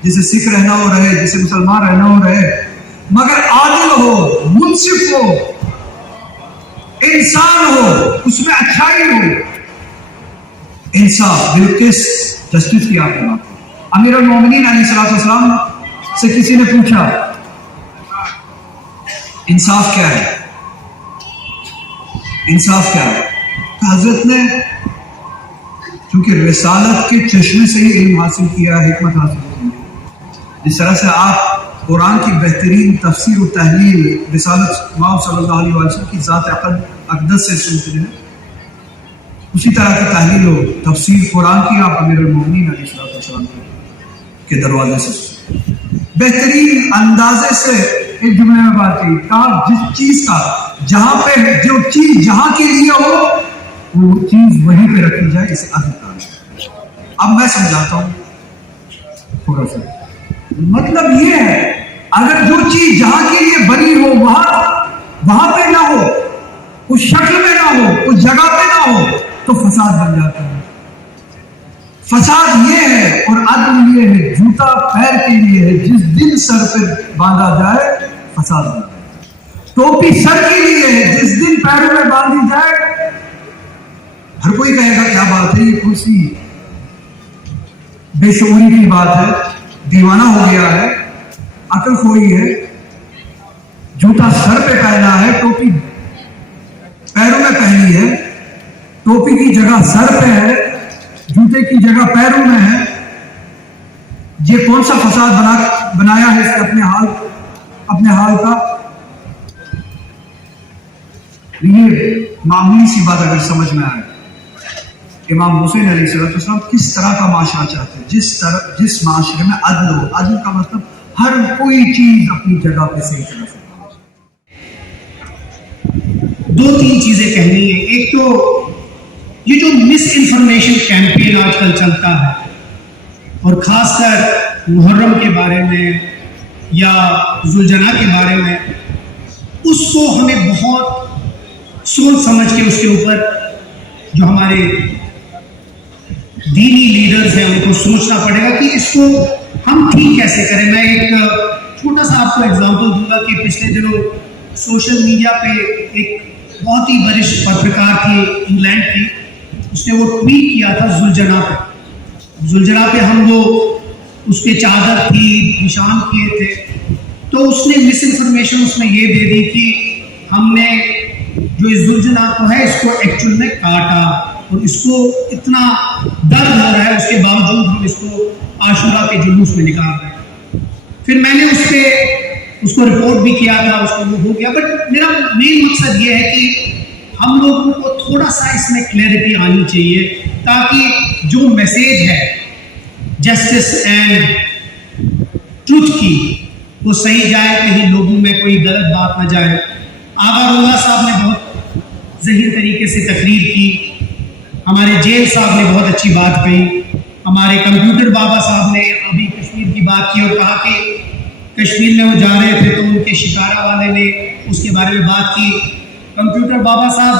जिसे सिख रहना हो रहे, जिसे मुसलमान रहना हो रहे, मगर आदिल हो, मुंसिफ हो, इंसान हो, उसमें अच्छाई हो, इंसाफ, बिल्किस जस्टिस की आपने बात। अमीर अल-मोमिनीन अलैहिस्सलाम से किसी ने पूछा इंसाफ क्या है, इंसाफ क्या है? तो हजरत ने क्योंकि रिसालत के चश्मे से ही इल्म हासिल किया, हिकमत हासिल की, जिस तरह से आप कुरान की बेहतरीन तफसीर और तहलील रिसालत मौला सल्लल्लाहु अलैहि वसल्लम की ज़ात अक़दस से सुनते हैं, उसी तरह की तहलील हो तफसीर कुरान की आप अमीर अल-मोमिनीन अलैहिस्सलाम के दरवाजे से बेहतरीन अंदाजे से एक जुमले में बात की। कहा जिस चीज का जहां पे जो चीज जहां के लिए हो वो चीज वहीं पे रखी जाए, इसे अधिकार। अब मैं समझाता हूं थोड़ा सा। मतलब ये है, अगर जो चीज जहां के लिए बनी हो वहां पे ना हो, उस शक्ल में ना हो, उस जगह पे ना हो, तो फसाद बन जाता है। फसाद ये है और अदल ये है, जूता पैर के लिए है, जिस दिन सर पे बांधा जाए फसाद बन जाए। टोपी सर के लिए है, जिस दिन पैरों में बांधी जाए हर कोई कहेगा क्या बात है, ये कुर्सी बेशऊरी की बात है, दीवाना हो गया है, अकल खोई है। जूता सर पे पहना है, टोपी पैरों में पहनी है, टोपी की जगह सर पे है, जूते की जगह पैरों में है। ये कौन सा फसाद बनाया है इसने अपने हाल का? ये मामूली सी बात अगर समझ में आए, इमाम हुसैन अलैहिस्सलाम किस तरह का माशरा चाहते हैं, जिस माशरे में अदल का मतलब हर कोई चीज अपनी जगह पे सही तरह से। दो तीन चीजें कहनी है। एक तो ये जो मिस इन्फॉर्मेशन कैंपेन आजकल चलता है, और खासकर मुहर्रम के बारे में या जुलजना के बारे में, उसको हमें बहुत सोच समझ के उसके ऊपर जो हमारे दीनी लीडर्स हैं उनको सोचना पड़ेगा कि इसको हम ठीक कैसे करें। मैं एक छोटा सा आपको एग्जांपल दूंगा कि पिछले दिनों सोशल मीडिया पे एक बहुत ही वरिष्ठ पत्रकार थी इंग्लैंड की, उसने वो ट्वीट किया था जुलजना पे। जुलजना पे हम लोग उसके चादर थी, निशान किए थे, तो उसने मिस इन्फॉर्मेशन उसमें ये दे दी कि हमने जो इस जुलजना को है इसको एक्चुअल में काटा और इसको इतना दर्द हो रहा है, उसके बावजूद हम इसको आशुरा के जुलूस में निकाल रहे हैं। फिर मैंने उसको रिपोर्ट भी किया था, उसको वो हो गया। बट मेरा मेन मकसद ये है कि हम लोगों को थोड़ा सा इसमें क्लैरिटी आनी चाहिए, ताकि जो मैसेज है जस्टिस एंड ट्रुथ की वो सही जाए, कहीं लोगों में कोई गलत बात ना जाए। आगा साहब ने बहुत ज़हीन तरीके से तकरीर की, हमारे जेल साहब ने बहुत अच्छी बात कही, हमारे कंप्यूटर बाबा साहब ने अभी कश्मीर की बात की और कहा कि कश्मीर में वो जा रहे थे तो उनके शिकारा वाले ने उसके बारे में बात की। कंप्यूटर बाबा साहब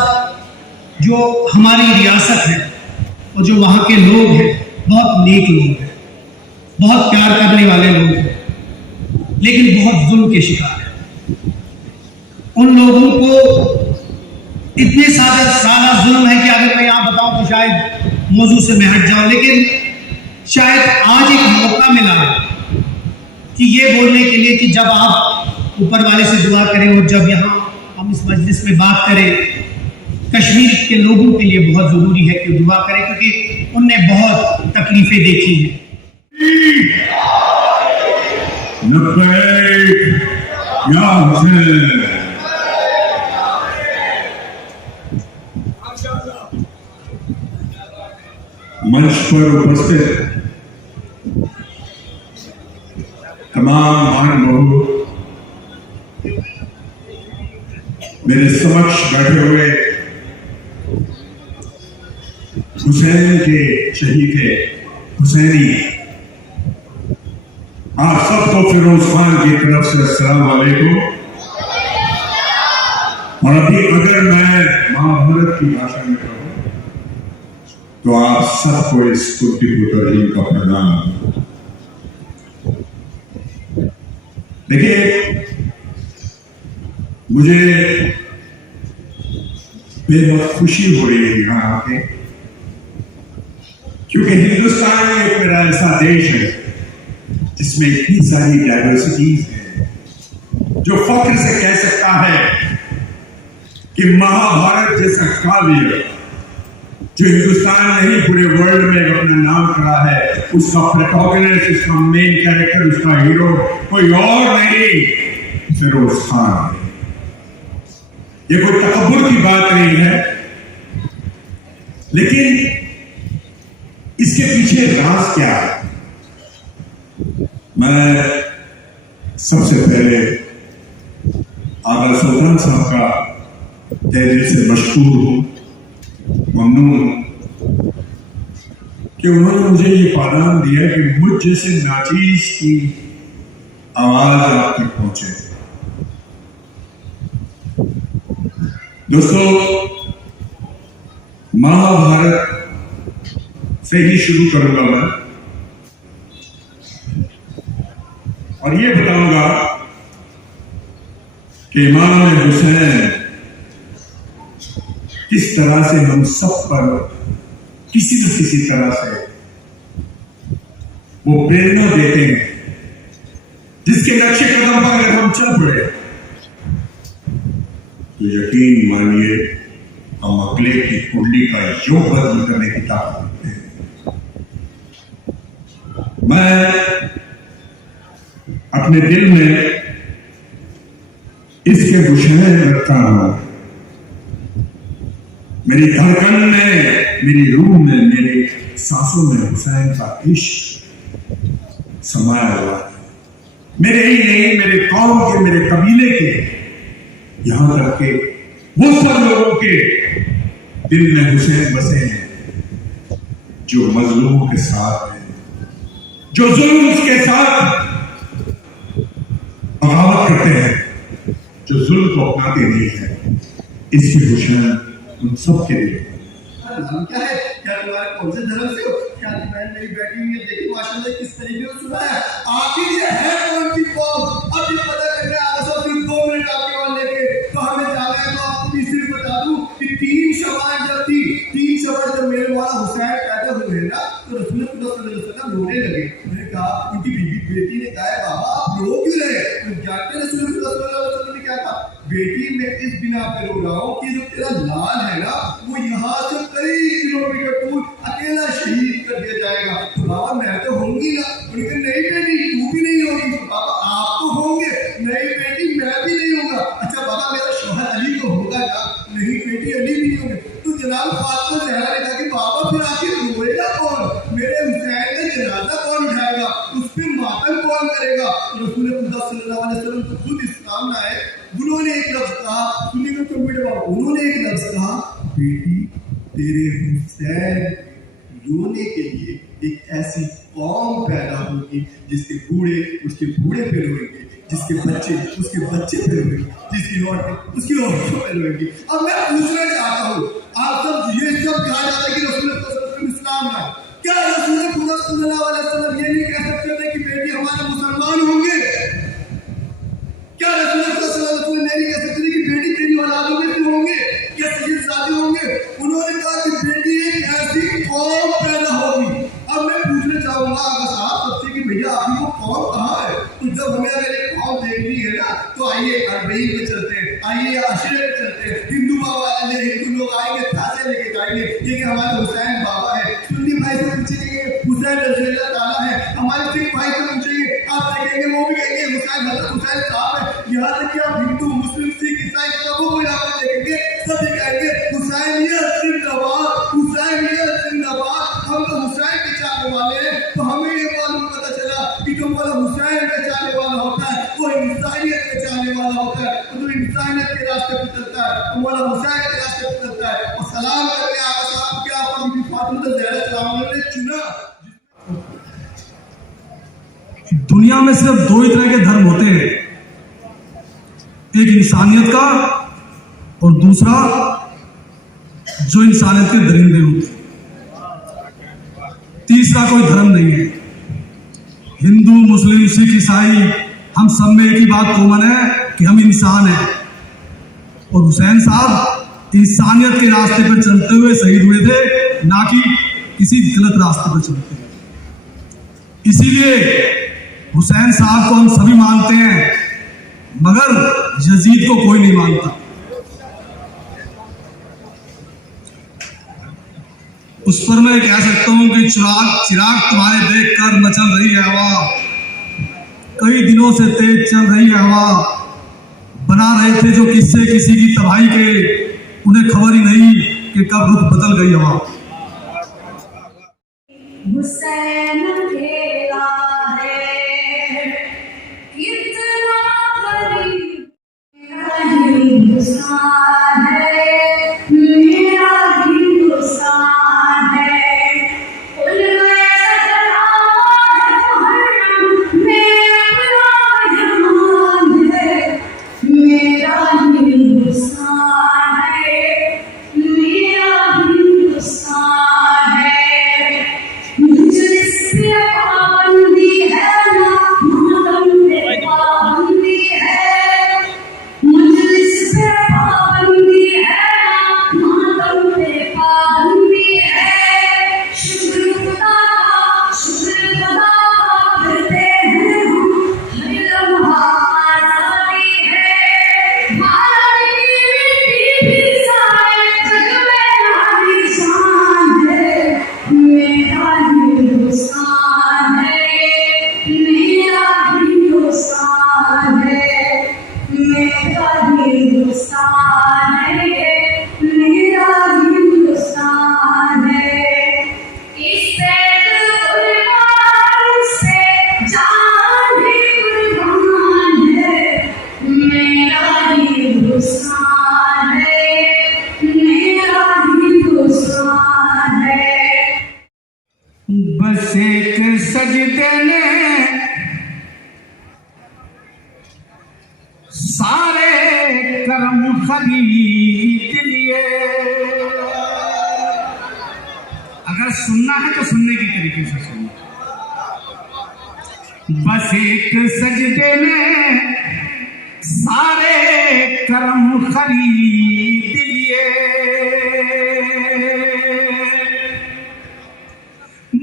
जो हमारी रियासत है और जो वहाँ के लोग हैं बहुत नेक लोग हैं, बहुत प्यार करने वाले लोग हैं, लेकिन बहुत जुल्म के शिकार हैं। उन लोगों को इतने सारा जुल्म है कि अगर मैं यहाँ बताऊं तो शायद मौजू से मैं हट जाऊं, लेकिन शायद आज एक मौका मिला कि ये बोलने के लिए कि जब आप ऊपर वाले से दुआ करें और जब यहाँ हम इस मजलिस में बात करें, कश्मीर के लोगों के लिए बहुत ज़रूरी है कि दुआ करें, क्योंकि उनने बहुत तकलीफें देखी हैं। या हुसैन, मंच पर उपस्थित तमाम महानुभावों, मेरे समक्ष बैठे हुए हुसैन के शहीदे हुसैनी, आप सबको फिरोज खान की तरफ से अस्सलाम वालेकुम। और अभी अगर मैं महाभारत की भाषा में कहूं तो आप सबको इस कुर्ती पुतरीन का प्रणाम। देखिए, मुझे बेहद खुशी हो रही है यहाँ आके, क्योंकि हिंदुस्तान एक मेरा ऐसा देश है जिसमें इतनी सारी डाइवर्सिटीज है, जो फख्र से कह सकता है कि महाभारत जैसा काव्य जो हिंदुस्तान नहीं पूरे वर्ल्ड में अपना नाम करा है, उसका प्रोटैगनिस्ट, उसका मेन कैरेक्टर, उसका हीरो कोई और नहीं, फिरोज खान। ये कोई तकब्बुर की बात नहीं है, लेकिन इसके पीछे राज क्या है? मैं सबसे पहले आगा सुल्तान साहब का तहे दिल से मशकूर हूं, ममनून हूं कि उन्होंने मुझे ये पादान दिया कि मुझ जैसे नाचीज की आवाज आप तक पहुंचे। दोस्तों, महाभारत से ही शुरू करूंगा मैं और ये बताऊंगा कि इमाम हुसैन किस तरह से हम सब पर किसी न किसी तरह से वो प्रेरणा देते हैं, जिसके नक्शे कदम पर अगर हम चल पड़े तो यकीन मानिए हम अगले की कुंडली का योग बदल करने की ताकत रखते हैं। मैं अपने दिल में इसके मुशहरे रखता हूं मेरी धड़कन में, मेरी रूह में, मेरे सांसों में हुसैन का इश्क समाया हुआ है। मेरे ही नहीं, मेरे कौम के, मेरे कबीले के, यहां तक के वो सब लोगों के दिल में हुसैन बसे हैं जो मजलूमों के साथ हैं, जो जुल्म के साथ बगावत करते हैं, जो जुल्म को अपनाते नहीं है। इसकी हुसैन उन सब के लिए क्या है? क्या तुम्हारे कौन से धर्म से हो? क्या बहन मेरी बैठी हुई है, देखी माशाल्लाह किस तरीके से सुना है। आखिर ये है कौन सी कौम? अब ये पता करने आ रहा सिर्फ 2 मिनट आपके वहां लेके तो हमें जाना है। तो आपको तीसरी बता दूं कि 3 शवाल जब थी, 3 शवाल जब मेरे वाला हुसैन पैदा हुए ना, तो रसूल सल्लल्लाहु अलैहि वसल्लम रोने लगे। मैंने कहा, उनकी बीवी बेटी ने कहा, बाबा आप रो क्यों रहे? तो जानते रसूल सल्लल्लाहु अलैहि वसल्लम ने क्या कहा? बेटी मैं इस बिना पे रो रहा हूँ कि जो तेरा लाल है ना, वो यहाँ से कई किलोमीटर दूर अकेला शहीद कर दिया जाएगा। तो बाबा मैं तो होंगी ना? उनके नहीं बेटी तू भी नहीं होगी। तो बाबा आप तो होंगे। नहीं बेटी मैं भी नहीं होगा। अच्छा बाबा मेरा शौहर अली तो होगा ना? नहीं बेटी अली भी नहीं होंगे। तो जनाब फातिमा ज़हरा ने कहा कि बाबा फिर आखिर रोएगा कौन? मेरे हुसैन का जनाजा कौन उठाएगा? उस पर मातम कौन करेगा? तो रसूल सल्लल्लाहु अलैहि वसल्लम तो खुद इस्लाम में आए। उन्होंने एक लफ्ज कहा, सुनिए उन्होंने एक लफ्ज कहा, बेटी तेरे हुसैन रोने के लिए एक ऐसी कौम पैदा होगी जिसके बूढ़े उसके बूढ़े पे रोएंगे, जिसके बच्चे उसके बच्चे पे रोएंगे, जिसकी औरतें उसकी औरतों पे रोएंगी। अब मैं पूछना चाहता हूँ, आप सब ये सब कहा जाता है कि रसूल इस्लाम है, क्या रसूल सल्लल्लाहु अलैहि वसल्लम ये नहीं कह सकते थे कि बेटी हमारे मुसलमान होंगे? क्या रसूल सल्लल्लाहु अलैहि वसल्लम नहीं कह सकते थे कि बेटी तेरी औलादों में से होंगे या सैयद ज़ादे होंगे? उन्होंने कहा कि बेटी एक ऐसी कौम पैदा होगी। अब मैं पूछना चाहूंगा अगर साहब सबसे कि भैया आपकी वो कौम कहाँ है? तो जब हमें अगर एक कौम देखनी है ना, तो आइए अरबईन पे चलते हैं, आइए आशिरे पे चलते हैं। हिंदू बाबा हिंदू लोग आएंगे, थासे लेके जाएंगे, ये हमारे हुसैन बाबा है। सुन्नी भाई से पूछेंगे हुसैन रज़ियल्लाहु ताला है। हमारे सिख भाई से पूछेंगे, आप देखेंगे वो भी कहेंगे हुसैन हज़रत हुसैन साहब है। यहाँ तक कि आप हिंदू मुस्लिम सिख ईसाई सबको को यहाँ पर देखेंगे, सब कहेंगे हुसैनियत जिंदाबाद, हुसैनियत जिंदाबाद। हम तो हुसैन के चाहने वाले हैं। तो हमें ये मालूम पता चला कि जो बोला हुसैन का चाहने वाला होता है वो इंसानियत का चाहने वाला होता है। तो जो इंसानियत के रास्ते पर चलता है तो बोला हुसैन के रास्ते पर चलता है। और सलाम करके आका साहब क्या अपनी फातिमा ज़हरा सलाम ने चुना। दुनिया में सिर्फ 2 ही तरह के धर्म होते हैं, एक इंसानियत का और दूसरा जो इंसानियत के दरिंदे होते हैं। तीसरा कोई धर्म नहीं है। हिंदू मुस्लिम सिख ईसाई हम सब में एक ही बात कॉमन है कि हम इंसान हैं। और हुसैन साहब इंसानियत के रास्ते पर चलते हुए शहीद हुए थे, ना कि किसी गलत रास्ते पर चलते हुए। इसीलिए हुसैन साहब को हम सभी मानते हैं, मगर यजीद को कोई नहीं मानता। उस पर मैं कह सकता हूं कि चिराग तुम्हारे देखकर मचल रही है हवा, कई दिनों से तेज चल रही है हवा। बना रहे थे जो किस्से किसी की तबाही के, उन्हें खबर ही नहीं कि कब रुख बदल गई हवा। हुसैन खेला है कितना करीब, मेरा हिंदुस्तान है, मेरा हिंदुस्तान है। हिंदुस्तान है मेरा। हिंदुस्तान है, मेरा हिंदुस्तान है। बस एक सजदे ने सारे कर्म खरीद लिए। अगर सुनना है तो सुनने की तरीके से सुनना। बस एक सजदे ने सारे कर्म खरीद लिए।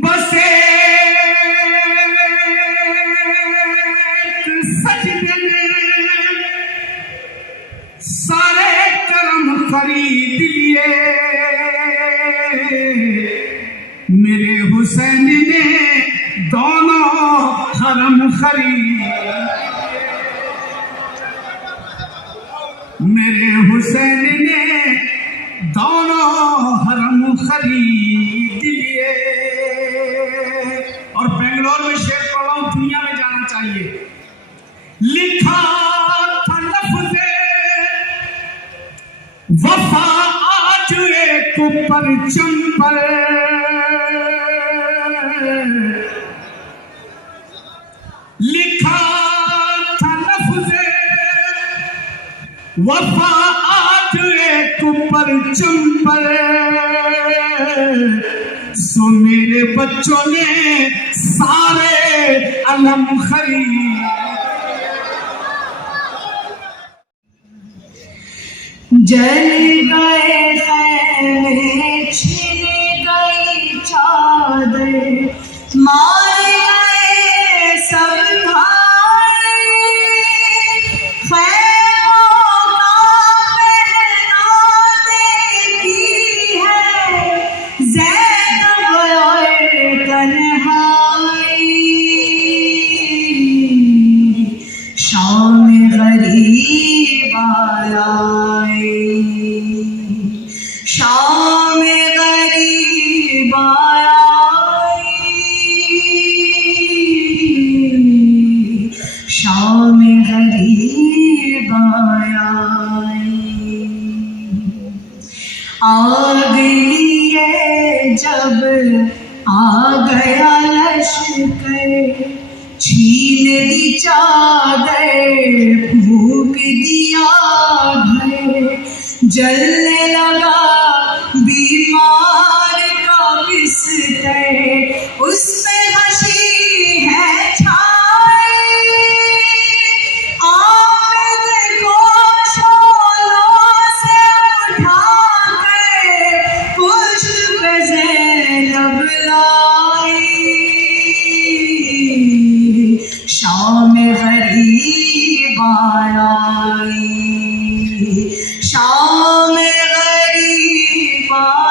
बस एक सजदे ने सारे कर्म खरीद लिए। मेरे हुसैन ने दोनों हरम खरीद। मेरे हुसैन ने दोनों हरम खरीद लिए। और बेंगलोर में शेर पढ़ा हूं, दुनिया में जाना चाहिए। लिखा था लफ्ज़े वफा आज एक परचम पर। लिखा था लफ्ज़े वफा आज एक परचम पर। सो मेरे बच्चों ने सारे अलम खरीद। जल गए खैमे, छिन गई चादर, मार गए सब भाई। खैमों का पहना देती है ज़ैनब और तन्हाई। शाम गरीब आया, शाम गरीब आया। शाम गरीब आया। आग लिए जब आ गया लश्कर, छीन दी चादर, फूंक दिया घर। जलने लगा बीमार का बिस्तर, उस पे हंसी है छाई। आमिर को शोलों से उठा कर पुष्प ज़ैनब लाई। शाम गरीब आई, शाम गरीब आई।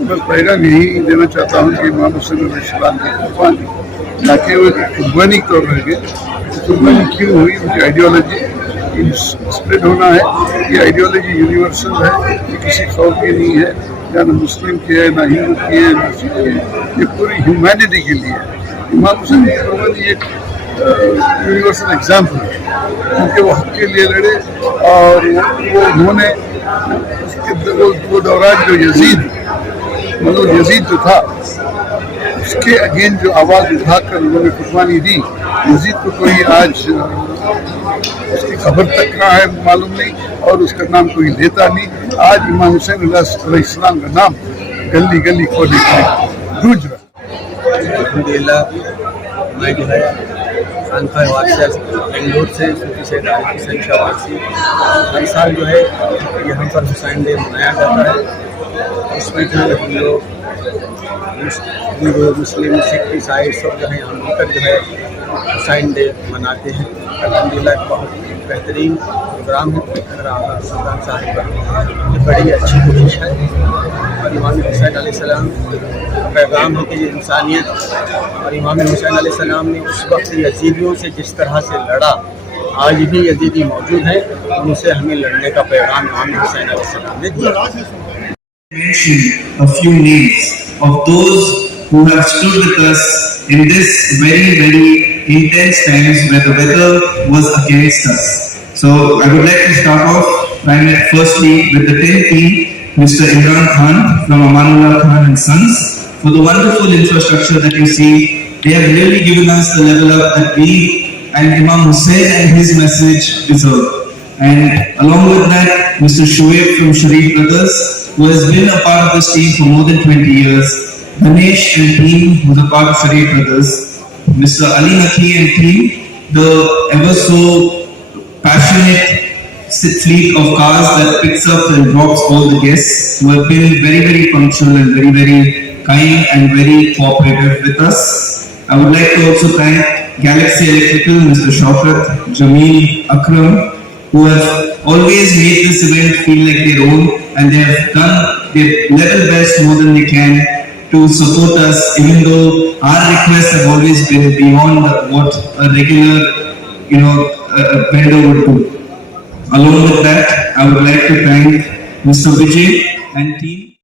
मैं पैगाम यही देना चाहता हूँ कि इमाम हुसैन अलैहिस्सलाम की कुर्बानी ना केवल कुर्बानी तौर रह गए। कुर्बानी क्यों हुई? उनकी आइडियोलॉजी स्प्रेड होना है। ये आइडियोलॉजी यूनिवर्सल है, ये किसी कौम की नहीं है, या ना मुस्लिम की है, ना हिंदू की है, ना सिख की है। ये पूरी ह्यूमैनिटी के लिए है। इमाम हुसैन की कुर्बानी एक यूनिवर्सल एग्जाम्पल है, क्योंकि वो हक के लिए लड़े। और वो उन्होंने वो दौरान जो यजीद, मतलब यजीद जो था, उसके अगेन जो आवाज़ उठाकर उन्होंने कुर्बानी दी। यजीद को कोई आज उसकी खबर तक कहाँ है मालूम नहीं, और उसका नाम कोई लेता नहीं। आज इमाम हुसैन अलैहिस्सलाम का नाम गली गली खोले गूंज रहा। अल्हम्दुलिल्लाह, मैं जो है खानका वासिया बेंगलोर से सूफी सैयद आरिफ हुसैन शाह वासी, हर साल जो है यहाँ पर हुसैन डे मनाया जाता है। इसमें जो है हम लोग हिंदू, मुस्लिम, सिख, ईसाई सब जो है हम मिलकर जो है हुसैन डे मनाते हैं। अल्हम्दुलिल्लाह बहुत बेहतरीन प्रोग्राम है। अगर आका सुल्तान साहब का ये बड़ी अच्छी कोशिश है। और इमाम हुसैन अलैहिस्सलाम पैगाम है कि इंसानियत, और इमाम हुसैन अलैहिस्सलाम ने उस वक्त यजीदियों से जिस तरह से लड़ा, आज भी यजीदी मौजूद हैं, उनसे हमें लड़ने का पैगाम इमाम हुसैन अलैहिस्सलाम ने दिया। Mention a few names of those who have stood with us in this very intense times where the weather was against us. So I would like to start off firstly with the 10th team, Mr. Imran Khan from Amanullah Khan and Sons, for the wonderful infrastructure that you see. They have really given us the level up that we and Imam Hussain and his message deserve. And along with that, Mr. Shoaib from Sharif Brothers, who has been a part of this team for more than 20 years, Ganesh and team, who's a part of Sharif Brothers, Mr. Ali Naki and team, the ever so passionate fleet of cars that picks up and drops all the guests, who have been very, very punctual and very, very kind and very cooperative with us. I would like to also thank Galaxy Electrical, Mr. Shaukat, Jameel, Akram, who have always made this event feel like their own, and they have done their level best more than they can to support us, even though our requests have always been beyond what a regular, vendor would do. Along with that, I would like to thank Mr. Vijay and team.